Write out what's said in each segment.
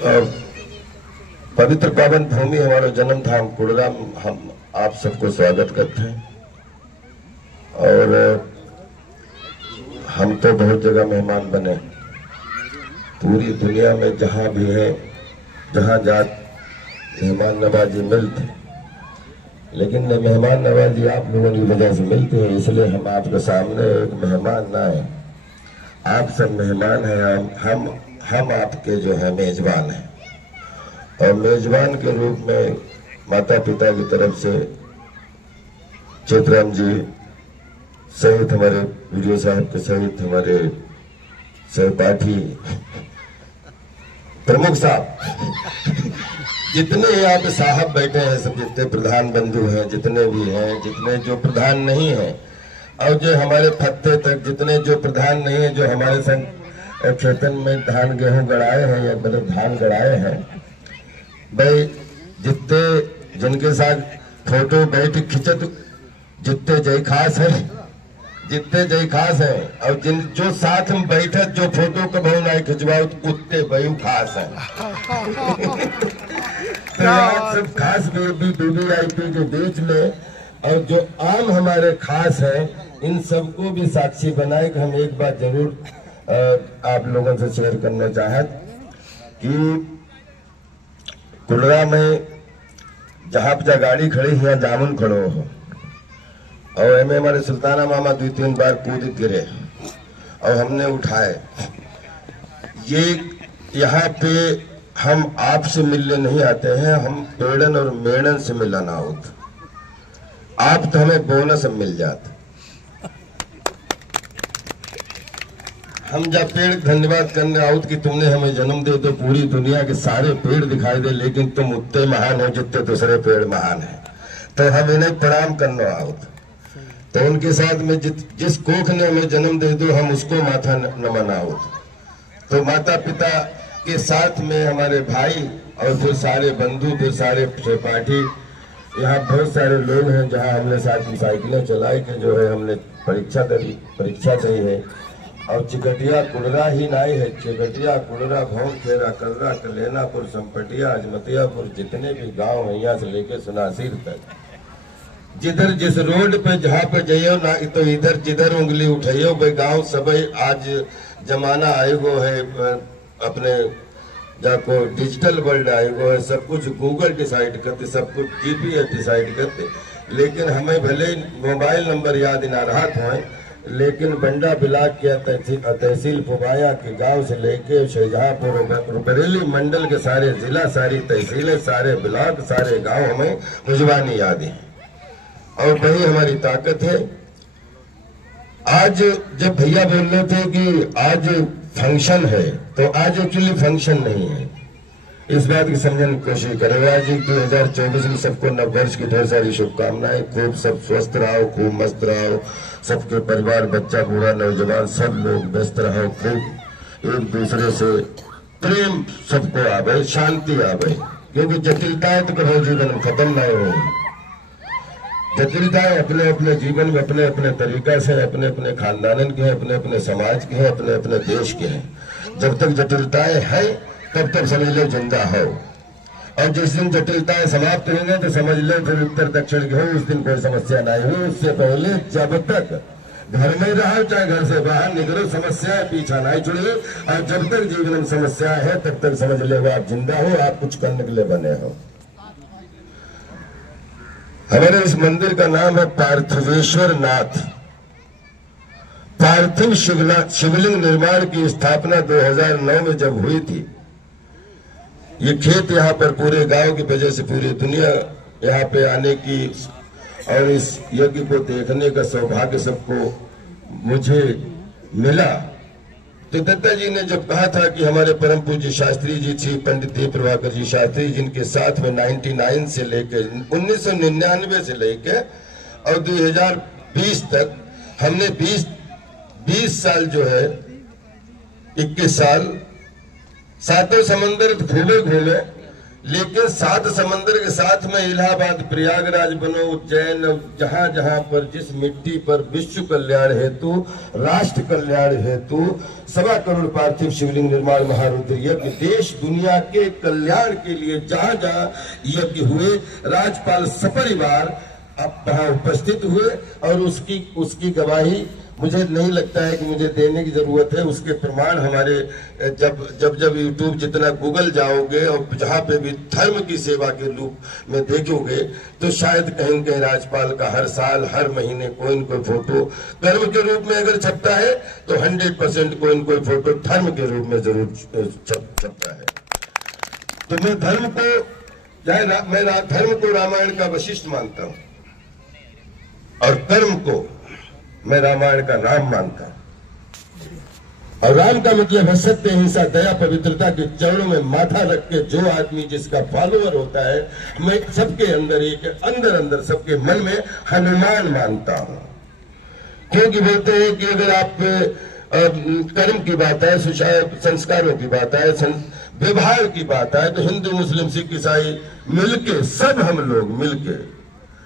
पवित्र पावन भूमि हमारा जन्म धाम कुड़रा, हम आप सबको स्वागत करते हैं। और हम तो बहुत जगह मेहमान बने, पूरी दुनिया में जहां भी है, जहां जात मेहमान नवाजी मिलते, लेकिन मेहमान नवाजी आप लोगों की वजह से मिलते हैं। इसलिए हम आपके सामने एक मेहमान ना है, आप सब मेहमान हैं। हम आपके जो है मेजबान हैं, और मेजबान के रूप में माता पिता की तरफ से चितराम जी सहित, हमारे वीडियो साहब के सहित, हमारे सहपाठी प्रमुख साहब, जितने यहाँ पे साहब बैठे हैं, सब जितने प्रधान बंधु हैं, जितने भी हैं, जितने जो प्रधान नहीं हैं, और जो हमारे फत्ते तक जितने जो प्रधान नहीं है, जो हमारे संग खेतन में धान गेहूं गड़ाए हैं या मतलब धान गड़ाए हैं, भाई जितने जिनके साथ फोटो बैठ खिंचत, जितने जय खास है, जितने जय खास है, और जिन जो साथ में बैठे जो फोटो कभी ना खिंचवाओ उतने बहु खास है। तो आज सब खास BBIP के बीच में, और जो आम हमारे खास है, इन सबको भी साक्षी बनाए कि हम एक बात जरूर आप लोगों से शेयर करना चाहत कि कुड़रा में जहां पर गाड़ी खड़ी है, जामुन खड़ो हो, और एम हमारे सुल्ताना मामा 2-3 बार कूद गिरे और हमने उठाए। ये यहाँ पे हम आपसे मिलने नहीं आते हैं, हम पेड़न और मेड़न से मिलना होता। आप तो हमें बोनस मिल जाते। हम जब पेड़ धन्यवाद करने आउत कि तुमने हमें जन्म दे, तो पूरी दुनिया के सारे पेड़ दिखाई दे, लेकिन तुम उतने महान हो जितने दूसरे पेड़ महान हैं, तो हम इन्हें प्रणाम करने आउत। तो उनके साथ में जिस कोख ने हमें जन्म दे दो, हम उसको माथा नमन आउत। तो माता पिता के साथ में हमारे भाई, और फिर सारे बंधु, फिर सारे सहपाठी, यहाँ बहुत सारे लोग हैं जहाँ हमने साथ साइकिलें चलाई के जो है हमने परीक्षा दी है। और चिकटिया कुड़रा ही नहीं है, चिकटिया कुड़रा भौर खेरा कर्रा कलेनापुर संपटिया अजमतियापुर, जितने भी गांव है यहाँ से लेके सुनासिर तक, जिधर जिस रोड पे जहाँ पे जाइयो ना, तो इधर जिधर उंगली उठाइयो भाई गांव सब। आज जमाना आएगो है, अपने जाको डिजिटल वर्ल्ड आएगो है, सब कुछ गूगल डिसाइड करते, सब कुछ GPS डिसाइड करते, लेकिन हमें भले मोबाइल नंबर याद ना रहा था, लेकिन बंडा ब्लॉक के तहसील फुबाया के गांव से लेके शाहजहांपुर बरेली मंडल के सारे जिला, सारी तहसीलें, सारे ब्लॉक, सारे गांव हमें मुजबानी याद है, और वही हमारी ताकत है। आज जब भैया बोल रहे थे कि आज फंक्शन है, तो आज एक्चुअली फंक्शन नहीं है, इस बात की समझने की कोशिश करें। आज 2024 में सबको नववर्ष की ढेर सारी शुभकामनाएं। खूब सब स्वस्थ रहो, खूब मस्त रहो, सबके परिवार, बच्चा, बूढ़ा, नौजवान, सब लोग व्यस्त रहो, खूब एक दूसरे से प्रेम सबको आवे, शांति आवे, क्योंकि जटिलताएं तो कभी जीवन में खत्म नहीं होगी। जटिलताएं अपने अपने जीवन में अपने अपने तरीका से, अपने अपने खानदान के हैं, अपने अपने समाज के हैं, अपने अपने देश के हैं। जब तक जटिलताएं हैं तब तक समझ लो जिंदा हो, और जिस दिन जटिलताएं समाप्त होंगे तो समझ लो फिर उत्तर दक्षिण के हो, उस दिन कोई समस्या नहीं हुई। उससे पहले जब तक घर में रहो, चाहे घर से बाहर निकलो, समस्याएं पीछा नहीं छुड़े, और जब तक जीवन में समस्या है तब तक समझ लो आप जिंदा हो, आप कुछ करने के लिए बने हो। हमारे इस मंदिर का नाम है पार्थिवेश्वर नाथ। पार्थिव शिवलिंग निर्माण की स्थापना 2009 में जब हुई थी, ये खेत यहाँ पर पूरे गांव की वजह से पूरी दुनिया यहाँ पे आने की और इस यज्ञ को देखने का सौभाग्य सबको मुझे मिला। तो दत्ता जी ने जब कहा था कि हमारे परम पूज्य शास्त्री जी, श्री पंडित देव प्रभाकर जी शास्त्री, जिनके साथ में 99 से लेकर 1999 से लेकर और 2020 तक हमने 20 साल जो है 21 साल सातों समंदर घूमे, लेकिन 7 समंदर के साथ में इलाहाबाद, प्रयागराज बनो, उज्जैन, जहां जहां पर जिस मिट्टी पर विश्व कल्याण हेतु, राष्ट्र कल्याण हेतु 1.25 करोड़ पार्थिव शिवलिंग निर्माण महारुद्र यज्ञ, देश दुनिया के कल्याण के लिए जहां जहां यज्ञ हुए, राज्यपाल सपरिवार अब वहां उपस्थित हुए और उसकी गवाही मुझे नहीं लगता है कि मुझे देने की जरूरत है। उसके प्रमाण हमारे जब यूट्यूब जितना गूगल जाओगे और जहां पे भी धर्म की सेवा के रूप में देखोगे तो शायद कहीं न कहीं राज्यपाल का हर साल हर महीने कोई न कोई फोटो कर्म के रूप में अगर छपता है तो 100% कोई न कोई फोटो धर्म के रूप में जरूर छपता है। तो मैं धर्म को रामायण का वशिष्ठ मानता हूं और कर्म को मैं रामायण का राम मानता हूं। और राम का मतलब है सत्य, हिंसा, दया, पवित्रता के चरणों में माथा रख के जो आदमी जिसका फॉलोअर होता है, मैं सबके अंदर सबके मन में हनुमान मानता हूं। क्योंकि बोलते हैं कि अगर आप कर्म की बात है, संस्कारों की बात है, व्यवहार की बात है, तो हिंदू, मुस्लिम, सिख, ईसाई मिलके, सब हम लोग मिलके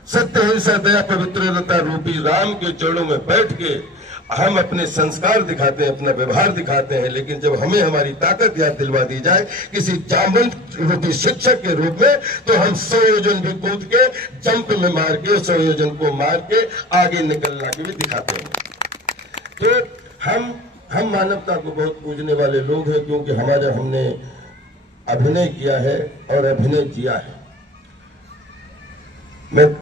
सत्य, हिंसा, दया, पवित्रता रूपी राम के चरणों में बैठ के हम अपने संस्कार दिखाते हैं, अपना व्यवहार दिखाते हैं। लेकिन जब हमें हमारी ताकत याद दिलवा दी जाए किसी जामवंत रूपी शिक्षक के रूप में, तो हम 100 योजन भी कूद के, जंप में मार के 100 योजन को मार के आगे निकलना के भी दिखाते हैं। तो हम मानवता को बहुत पूजने वाले लोग हैं, क्योंकि हमने अभिनय किया है और अभिनय किया है। मैं